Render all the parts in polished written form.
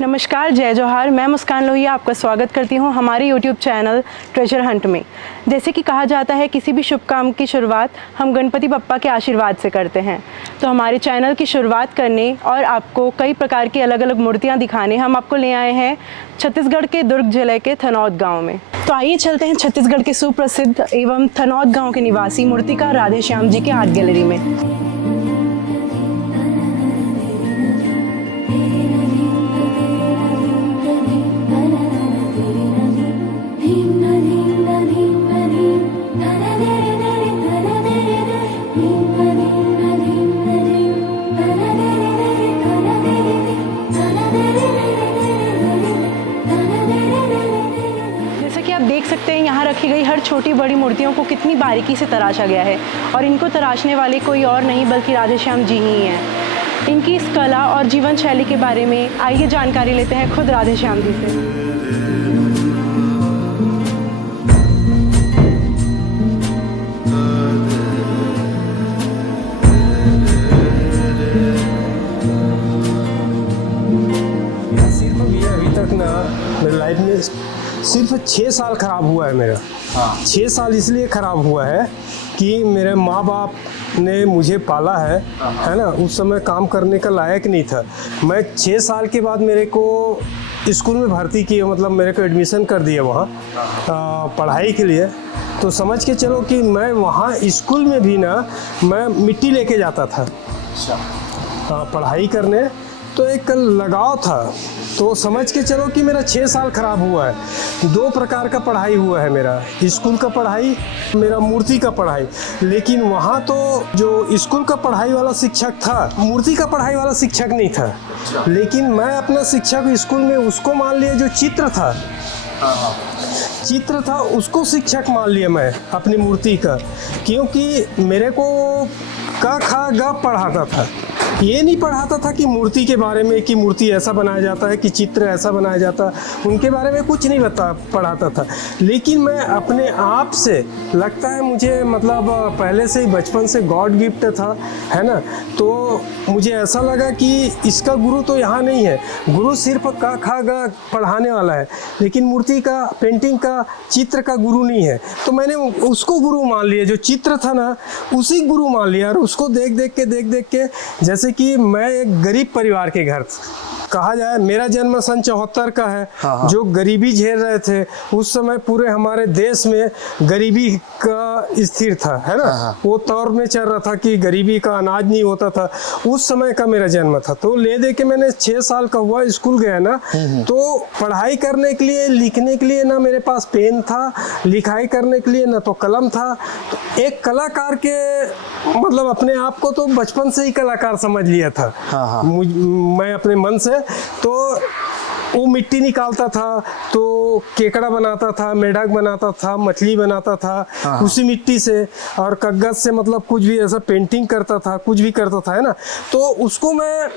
नमस्कार, जय जोहार। मैं मुस्कान लोहिया आपका स्वागत करती हूं हमारे यूट्यूब चैनल ट्रेजर हंट में। जैसे कि कहा जाता है, किसी भी शुभ काम की शुरुआत हम गणपति बप्पा के आशीर्वाद से करते हैं। तो हमारे चैनल की शुरुआत करने और आपको कई प्रकार की अलग अलग मूर्तियां दिखाने हम आपको ले आए हैं छत्तीसगढ़ के दुर्ग जिले के थनौद गाँव में। तो आइए चलते हैं छत्तीसगढ़ के सुप्रसिद्ध एवं थनौद गाँव के निवासी मूर्तिकार राधे श्याम जी के आर्ट गैलरी में। देख सकते हैं यहाँ रखी गई हर छोटी बड़ी मूर्तियों को कितनी बारीकी से तराशा गया है और इनको तराशने वाले कोई और नहीं बल्कि राधे श्याम जी ही हैं। इनकी इस कला और जीवन शैली के बारे में आइए जानकारी लेते हैं खुद राधे श्याम जी से। अभी तक ना मेरी लाइफ में सिर्फ 6 साल ख़राब हुआ है मेरा। 6 साल इसलिए ख़राब हुआ है कि मेरे माँ बाप ने मुझे पाला है ना। उस समय काम करने का लायक नहीं था। मैं 6 साल के बाद मेरे को स्कूल में भर्ती किया, मतलब मेरे को एडमिशन कर दिया वहाँ पढ़ाई के लिए। तो समझ के चलो कि मैं वहाँ स्कूल में भी ना मैं मिट्टी लेके जाता था पढ़ाई करने। तो एक लगाव था। तो समझ के चलो कि मेरा 6 साल ख़राब हुआ है। 2 प्रकार का पढ़ाई हुआ है मेरा, स्कूल का पढ़ाई, मेरा मूर्ति का पढ़ाई। लेकिन वहाँ तो जो स्कूल का पढ़ाई वाला शिक्षक था, मूर्ति का पढ़ाई वाला शिक्षक नहीं था। लेकिन मैं अपना शिक्षक स्कूल में उसको मान लिया जो चित्र था उसको शिक्षक मान लिया मैं अपनी मूर्ति का। क्योंकि मेरे को क ख ग पढ़ाता था, ये नहीं पढ़ाता था कि मूर्ति के बारे में, कि मूर्ति ऐसा बनाया जाता है, कि चित्र ऐसा बनाया जाता है, उनके बारे में कुछ नहीं पढ़ाता था। लेकिन मैं अपने आप से लगता है मुझे, मतलब पहले से ही बचपन से गॉड गिफ्ट था, है ना। तो मुझे ऐसा लगा कि इसका गुरु तो यहाँ नहीं है, गुरु सिर्फ क ख ग पढ़ाने वाला है, लेकिन मूर्ति का, पेंटिंग का, चित्र का गुरु नहीं है। तो मैंने उसको गुरु मान लिया, जो चित्र था ना उसी गुरु मान लिया। और उसको देख देख के जैसे कि मैं एक गरीब परिवार के घर, कहा जाए मेरा जन्म सन 74 का है। जो गरीबी झेल रहे थे उस समय, पूरे हमारे देश में गरीबी का स्थिर था, है ना। वो दौर में चल रहा था कि गरीबी का अनाज नहीं होता था। उस समय का मेरा जन्म था। तो ले दे के मैंने 6 साल का हुआ स्कूल गया ना, तो पढ़ाई करने के लिए, लिखने के लिए ना मेरे पास पेन था, लिखाई करने के लिए ना तो कलम था। तो एक कलाकार के, मतलब अपने आप को तो बचपन से ही कलाकार समझ लिया था मैं अपने मन से। तो वो मिट्टी निकालता था, तो केकड़ा बनाता था, मेढक बनाता था, मछली बनाता था उसी मिट्टी से, और कागज से, मतलब कुछ भी ऐसा पेंटिंग करता था, कुछ भी करता था, है ना। तो उसको मैं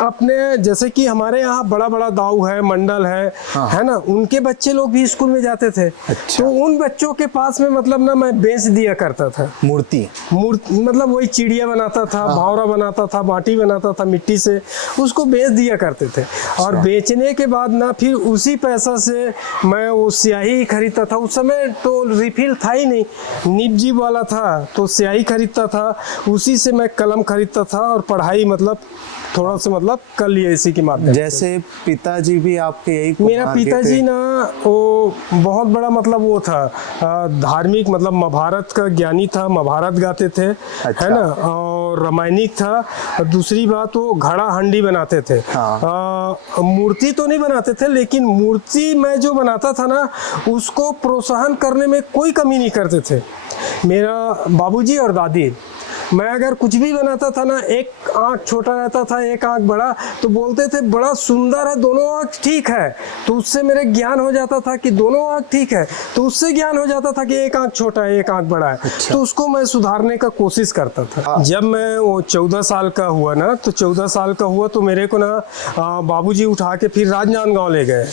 अपने, जैसे कि हमारे यहाँ बड़ा बड़ा दाऊ है, मंडल है ना, उनके बच्चे लोग भी स्कूल में जाते थे। तो उन बच्चों के पास में, मतलब ना मैं बेच दिया करता था मूर्ति, मतलब वही चिड़िया बनाता था, भावरा बनाता था, बाटी बनाता था मिट्टी से, उसको बेच दिया करते थे। और बेचने के बाद ना फिर उसी पैसा से मैं वो स्याही खरीदता था। उस समय तो रिफिल था ही नहीं, निब जीब वाला था, तो स्याही खरीदता था, उसी से मैं कलम खरीदता था और पढ़ाई मतलब थोड़ा सा मतलब कर लिया इसी के माध्यम। जैसे पिताजी भी आपके यही, मेरा पिताजी ना वो बहुत बड़ा, मतलब वो था धार्मिक, मतलब महाभारत का ज्ञानी था, महाभारत गाते थे, है ना, और रामायणिक था। और दूसरी बात, वो घड़ा हंडी बनाते थे। मूर्ति तो नहीं बनाते थे, लेकिन मूर्ति मैं जो बनाता था ना उसको प्रोत्साहन करने में कोई कमी नहीं करते थे मेरा बाबूजी और दादी। मैं अगर कुछ भी बनाता था ना, एक आँख छोटा रहता था, एक आँख बड़ा, तो बोलते थे बड़ा सुंदर है, दोनों आँख ठीक है। तो उससे मेरे ज्ञान हो जाता था कि दोनों आँख ठीक है। तो उससे ज्ञान हो जाता था कि एक आँख छोटा है, एक आँख बड़ा है। तो उसको मैं सुधारने का कोशिश करता था। जब मैं वो 14 साल का हुआ ना, तो 14 साल का हुआ तो मेरे को ना बाबूजी उठा के फिर राजनांदगांव ले गए।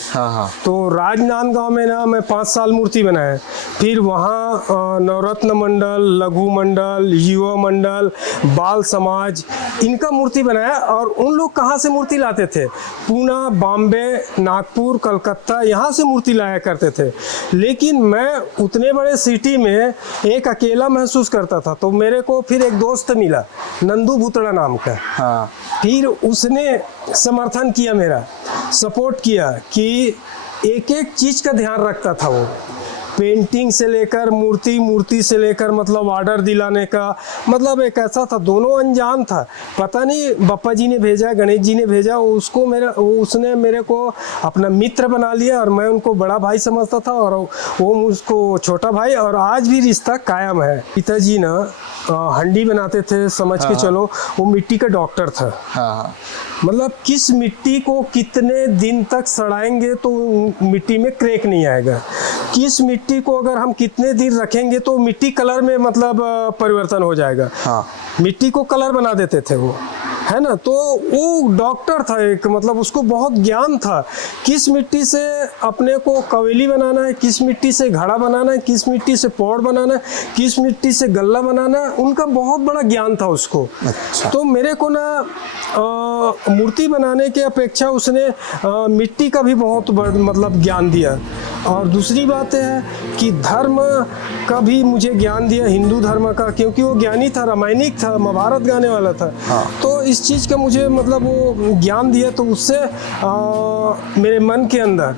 तो राजनांदगांव में ना मैं 5 साल मूर्ति बनाया। फिर वहाँ नवरत्न मंडल, लघु मंडल, युवा मंडल, मंडल, बाल समाज, इनका मूर्ति बनाया। और उन लोग कहाँ से मूर्ति लाते थे? पूना, बॉम्बे, नागपुर, कलकत्ता, यहाँ से मूर्ति लाया करते थे। लेकिन मैं उतने बड़े सिटी में एक अकेला महसूस करता था। तो मेरे को फिर एक दोस्त मिला, नंदू भूतड़ा नाम का। हाँ। फिर उसने समर्थन किया, मेरा सपोर्ट किया कि एक एक चीज़ का ध्यान रखता था वो, पेंटिंग से लेकर मूर्ति, मूर्ति से लेकर मतलब ऑर्डर दिलाने का। मतलब एक ऐसा था, दोनों अनजान था, पता नहीं बप्पा जी ने भेजा, गणेश जी ने भेजा, उसने मेरे को अपना मित्र बना लिया और मैं उनको बड़ा भाई समझता था और वो मुझको छोटा भाई, और आज भी रिश्ता कायम है। पिताजी ना हंडी बनाते थे, समझ के चलो, वो मिट्टी का डॉक्टर था। हाँ। मतलब किस मिट्टी को कितने दिन तक सड़ाएंगे तो मिट्टी में क्रैक नहीं आएगा, किस मिट्टी को अगर हम कितने दिन रखेंगे तो मिट्टी कलर में मतलब परिवर्तन हो जाएगा। हाँ। मिट्टी को कलर बना देते थे वो, है ना। तो वो डॉक्टर था एक, मतलब उसको बहुत ज्ञान था किस मिट्टी से अपने को कवेली बनाना है, किस मिट्टी से घड़ा बनाना है, किस मिट्टी से पौड़ बनाना है, किस मिट्टी से गल्ला बनाना है, उनका बहुत बड़ा ज्ञान था उसको। अच्छा। तो मेरे को ना मूर्ति बनाने के अपेक्षा उसने मिट्टी का भी बहुत मतलब ज्ञान दिया। और दूसरी बात है कि धर्म का भी मुझे ज्ञान दिया, हिंदू धर्म का, क्योंकि वो ज्ञानी था, रामायणिक था, महाभारत गाने वाला था। हाँ। तो इस चीज़ का मुझे मतलब वो ज्ञान दिया, तो उससे मेरे मन के अंदर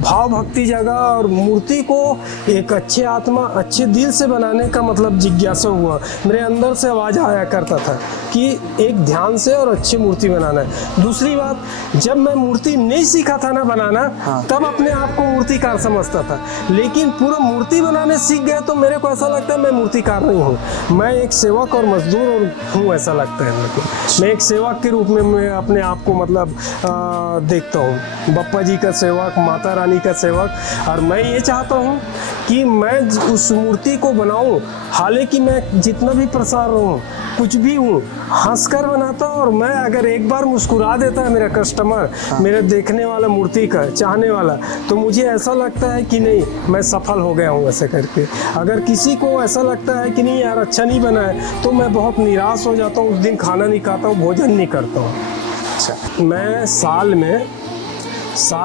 भाव भक्ति जगा और मूर्ति को एक अच्छे आत्मा, अच्छे दिल से बनाने का मतलब जिज्ञासा हुआ। मेरे अंदर से आवाज़ आया करता था कि एक ध्यान से और अच्छी मूर्ति बनाना है। दूसरी बात, जब मैं मूर्ति नहीं सीखा था ना बनाना, तब अपने आप को मूर्तिकार समझता था। लेकिन पूरा मूर्ति बनाने सीख गया तो मेरे को ऐसा लगता है मैं मूर्तिकार नहीं हूँ, मैं एक सेवक और मजदूर हूँ, ऐसा लगता है मेरे को। मैं एक सेवक के रूप में मैं अपने आप को मतलब देखता हूँ, बप्पा जी का सेवक, माता रानी का सेवक। और मैं ये चाहता हूँ कि मैं उस मूर्ति को बनाऊँ, हालांकि मैं जितना भी प्रसार हूँ, कुछ भी हूँ, हंसकर बनाता हूँ। और मैं अगर एक बार मुस्कुरा देता है मेरा कस्टमर, मेरे देखने वाला, मूर्ति का चाहने वाला, तो मुझे ऐसा लगता है कि नहीं, मैं सफल हो गया हूँ ऐसे करके। अगर किसी को ऐसा लगता है कि नहीं यार अच्छा नहीं बना है, तो मैं बहुत निराश हो जाता हूँ, उस दिन खाना नहीं खाता हूँ, भोजन नहीं करता हूँ। अच्छा। मैं साल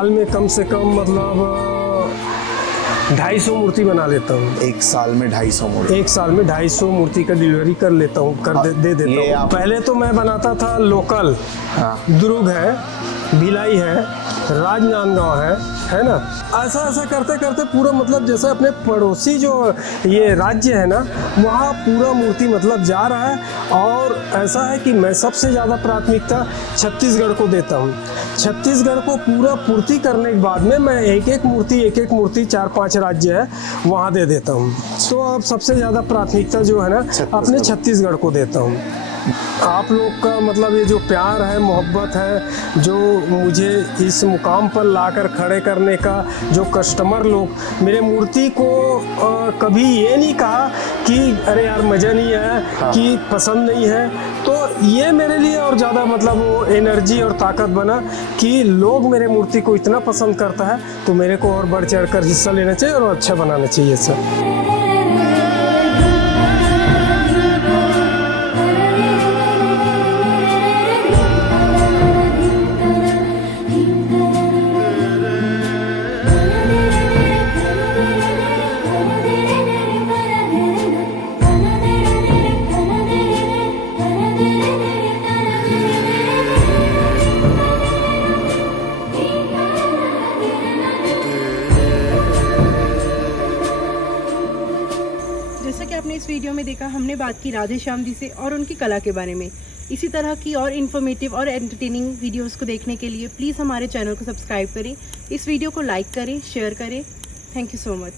में कम से कम मतलब 250 मूर्ति बना लेता हूँ। एक साल में 250 मूर्ति? एक साल में 250 मूर्ति का डिलीवरी कर लेता हूँ, दे देता हूँ। पहले तो मैं बनाता था लोकल, दुर्ग है, भिलाई है, राजनांदगांव है ना। ऐसा करते करते पूरा मतलब जैसे अपने पड़ोसी जो ये राज्य है ना, वहाँ पूरा मूर्ति मतलब जा रहा है। और ऐसा है कि मैं सबसे ज़्यादा प्राथमिकता छत्तीसगढ़ को देता हूँ। छत्तीसगढ़ को पूरा पूर्ति करने के बाद में मैं एक एक मूर्ति 4-5 राज्य है वहाँ दे देता हूँ। तो अब सबसे ज़्यादा प्राथमिकता जो है ना अपने छत्तीसगढ़ को देता हूँ। आप लोग का मतलब ये जो प्यार है, मोहब्बत है, जो मुझे इस मुकाम पर लाकर खड़े करने का, जो कस्टमर लोग मेरे मूर्ति को कभी ये नहीं कहा कि अरे यार मज़ा नहीं है, कि पसंद नहीं है, तो ये मेरे लिए और ज़्यादा मतलब वो एनर्जी और ताकत बना कि लोग मेरे मूर्ति को इतना पसंद करता है, तो मेरे को और बढ़ चढ़ कर हिस्सा लेना चाहिए और अच्छा बनाना चाहिए सर। जैसा कि आपने इस वीडियो में देखा, हमने बात की राधे श्याम जी से और उनकी कला के बारे में। इसी तरह की और इन्फॉर्मेटिव और एंटरटेनिंग वीडियोस को देखने के लिए प्लीज़ हमारे चैनल को सब्सक्राइब करें, इस वीडियो को लाइक करें, शेयर करें। Thank you so much.